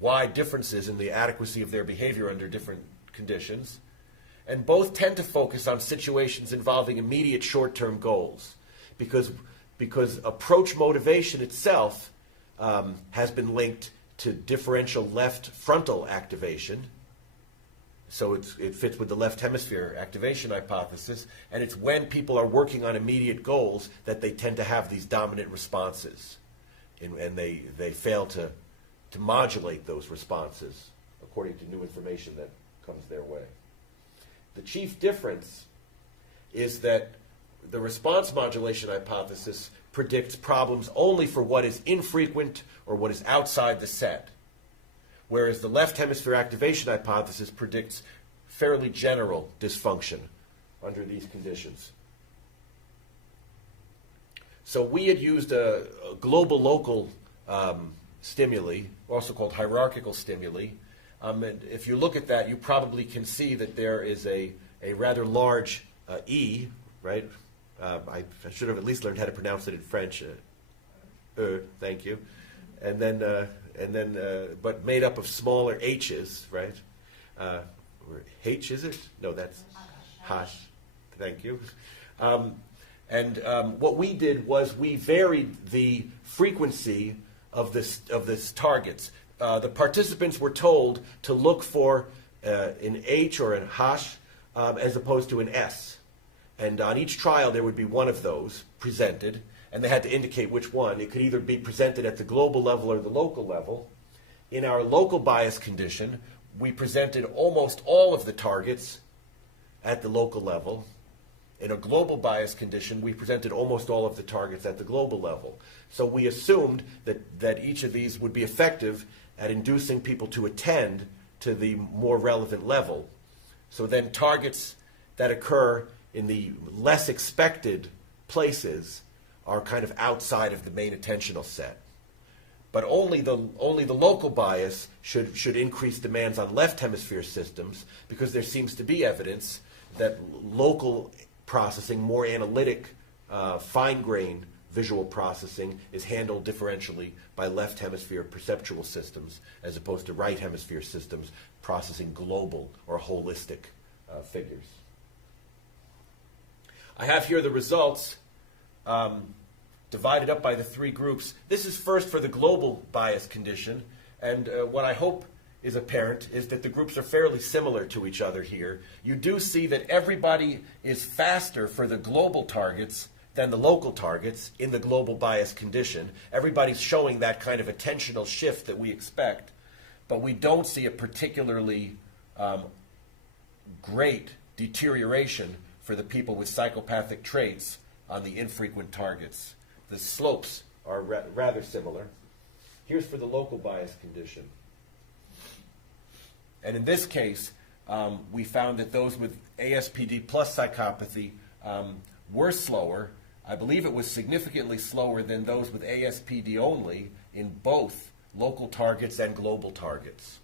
wide differences in the adequacy of their behavior under different conditions. And both tend to focus on situations involving immediate short-term goals, because approach motivation itself has been linked to differential left frontal activation. So it fits with the left hemisphere activation hypothesis, and it's when people are working on immediate goals that they tend to have these dominant responses, and they fail to modulate those responses according to new information that comes their way. The chief difference is that the response modulation hypothesis predicts problems only for what is infrequent or what is outside the set, whereas the left hemisphere activation hypothesis predicts fairly general dysfunction under these conditions. So we had used a global-local stimuli, also called hierarchical stimuli. And if you look at that, you probably can see that there is a rather large E, right? I should have at least learned how to pronounce it in French. Thank you. And then, but made up of smaller H's, right? H, is it? No, that's hash. Thank you. What we did was we varied the frequency of this targets. The participants were told to look for an H or an hash as opposed to an S. And on each trial, there would be one of those presented, and they had to indicate which one. It could either be presented at the global level or the local level. In our local bias condition, we presented almost all of the targets at the local level. In a global bias condition, we presented almost all of the targets at the global level. So we assumed that each of these would be effective at inducing people to attend to the more relevant level. So then targets that occur in the less expected places are kind of outside of the main attentional set. But only the local bias should increase demands on left hemisphere systems, because there seems to be evidence that local processing, more analytic, fine-grained visual processing, is handled differentially by left hemisphere perceptual systems as opposed to right hemisphere systems processing global or holistic figures. I have here the results divided up by the three groups. This is first for the global bias condition, and what I hope is apparent is that the groups are fairly similar to each other here. You do see that everybody is faster for the global targets than the local targets in the global bias condition. Everybody's showing that kind of attentional shift that we expect, but we don't see a particularly great deterioration for the people with psychopathic traits on the infrequent targets. The slopes are rather similar. Here's for the local bias condition. And in this case, we found that those with ASPD plus psychopathy were slower. I believe it was significantly slower than those with ASPD only in both local targets and global targets.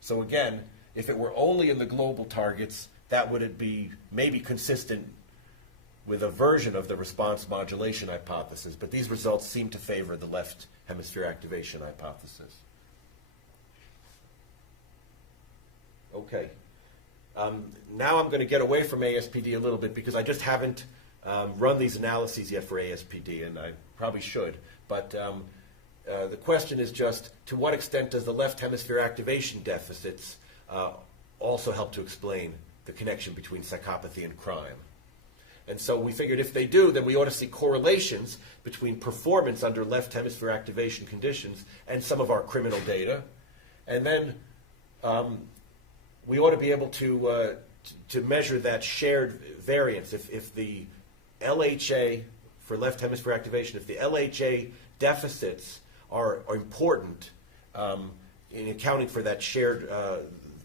So again, if it were only in the global targets, that would be maybe consistent with a version of the response modulation hypothesis, but these results seem to favor the left hemisphere activation hypothesis. Okay. Now I'm going to get away from ASPD a little bit because I just haven't run these analyses yet for ASPD, and I probably should. But the question is just, to what extent does the left hemisphere activation deficits also help to explain the connection between psychopathy and crime? And so we figured if they do, then we ought to see correlations between performance under left hemisphere activation conditions and some of our criminal data. And then we ought to be able to measure that shared variance. If the LHA, for left hemisphere activation, if the LHA deficits are important in accounting for that shared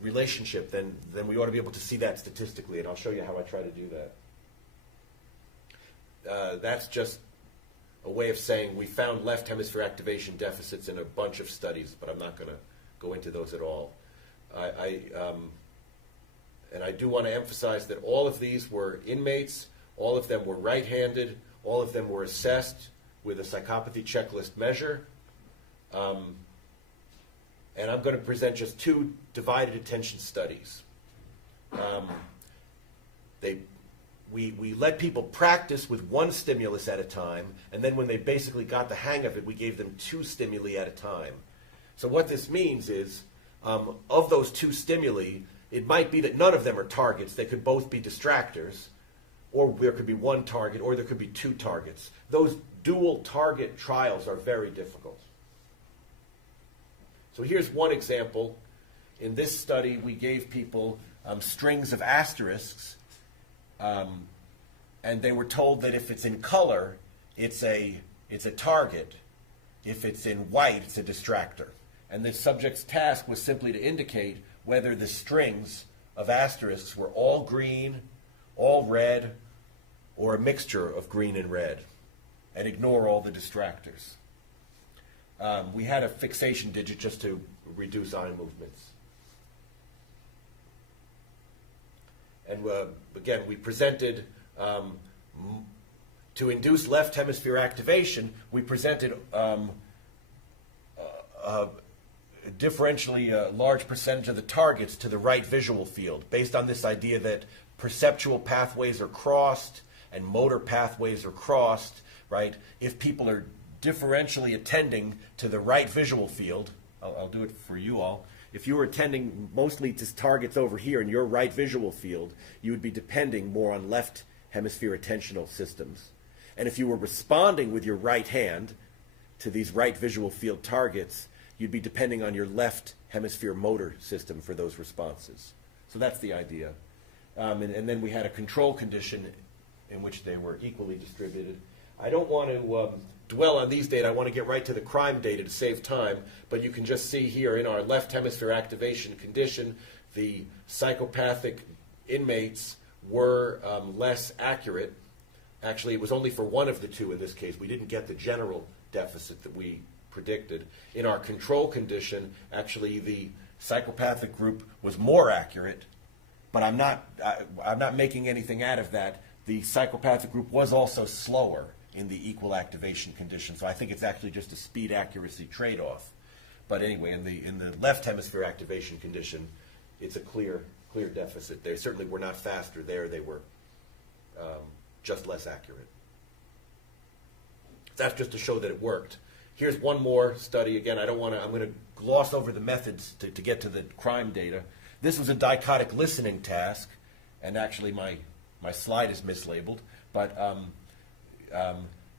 relationship, then we ought to be able to see that statistically, and I'll show you how I try to do that. That's just a way of saying we found left hemisphere activation deficits in a bunch of studies, but I'm not going to go into those at all. And I do want to emphasize that all of these were inmates, all of them were right-handed, all of them were assessed with a psychopathy checklist measure. And I'm going to present just two divided attention studies. We let people practice with one stimulus at a time, and then when they basically got the hang of it, we gave them two stimuli at a time. So what this means is, of those two stimuli, it might be that none of them are targets. They could both be distractors, or there could be one target, or there could be two targets. Those dual target trials are very difficult. So here's one example. In this study, we gave people strings of asterisks, and they were told that if it's in color, it's a target. If it's in white, it's a distractor. And the subject's task was simply to indicate whether the strings of asterisks were all green, all red, or a mixture of green and red, and ignore all the distractors. We had a fixation digit just to reduce eye movements. And again, we presented, to induce left hemisphere activation, we presented differentially a large percentage of the targets to the right visual field, based on this idea that perceptual pathways are crossed and motor pathways are crossed, right? If people are differentially attending to the right visual field, I'll do it for you all. If you were attending mostly to targets over here in your right visual field, you would be depending more on left hemisphere attentional systems. And if you were responding with your right hand to these right visual field targets, you'd be depending on your left hemisphere motor system for those responses. So that's the idea. And then we had a control condition in which they were equally distributed. I don't want to dwell on these data. I want to get right to the crime data to save time. But you can just see here in our left hemisphere activation condition, the psychopathic inmates were less accurate. Actually, it was only for one of the two in this case. We didn't get the general deficit that we predicted. In our control condition, actually the psychopathic group was more accurate, but I'm not making anything out of that. The psychopathic group was also slower in the equal activation condition, so I think it's actually just a speed accuracy trade-off. But anyway, in the left hemisphere activation condition, it's a clear deficit. They certainly were not faster there. They were just less accurate. That's just to show that it worked. Here's one more study. Again, I'm going to gloss over the methods to get to the crime data. This was a dichotic listening task, and actually my slide is mislabeled, but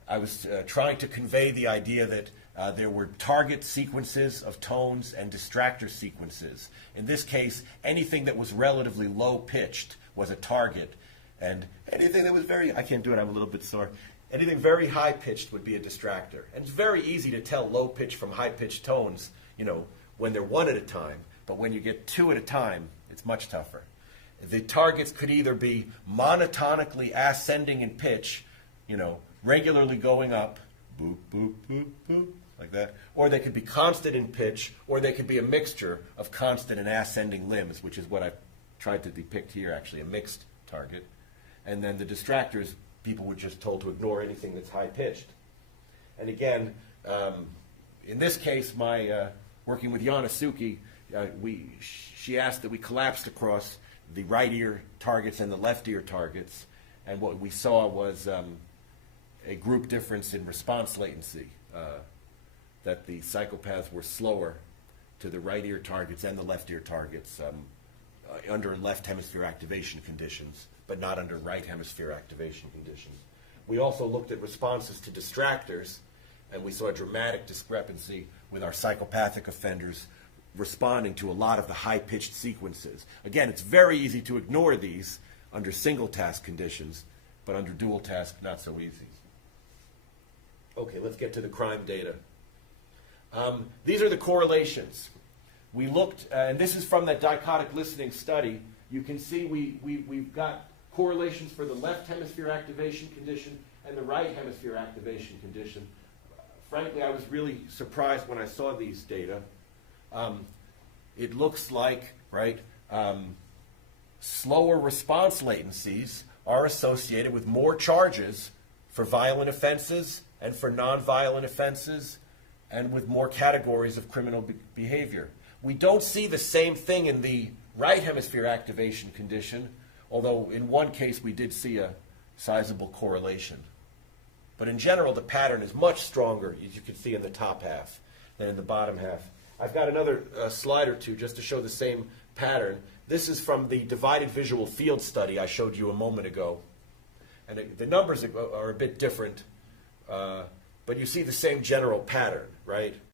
I was trying to convey the idea that there were target sequences of tones and distractor sequences. In this case, anything that was relatively low-pitched was a target, and anything that was I can't do it, I'm a little bit sore. Anything very high-pitched would be a distractor. And it's very easy to tell low-pitched from high-pitched tones, when they're one at a time. But when you get two at a time, it's much tougher. The targets could either be monotonically ascending in pitch, regularly going up, boop, boop, boop, boop, like that. Or they could be constant in pitch, or they could be a mixture of constant and ascending limbs, which is what I've tried to depict here, actually, a mixed target. And then the distractors, people were just told to ignore anything that's high-pitched. And again, in this case, working with Yanasuki, she asked that we collapsed across the right ear targets and the left ear targets, and what we saw was a group difference in response latency, that the psychopaths were slower to the right ear targets and the left ear targets under left hemisphere activation conditions, but not under right hemisphere activation conditions. We also looked at responses to distractors, and we saw a dramatic discrepancy with our psychopathic offenders responding to a lot of the high-pitched sequences. Again, it's very easy to ignore these under single-task conditions, but under dual-task, not so easy. Okay, let's get to the crime data. These are the correlations. We looked, and this is from that dichotic listening study. You can see we've got correlations for the left hemisphere activation condition and the right hemisphere activation condition. Frankly, I was really surprised when I saw these data. It looks like, slower response latencies are associated with more charges for violent offenses and for nonviolent offenses, and with more categories of criminal behavior. We don't see the same thing in the right hemisphere activation condition, although in one case we did see a sizable correlation. But in general, the pattern is much stronger, as you can see in the top half, than in the bottom half. I've got another slide or two just to show the same pattern. This is from the divided visual field study I showed you a moment ago. And the numbers are a bit different, but you see the same general pattern, right?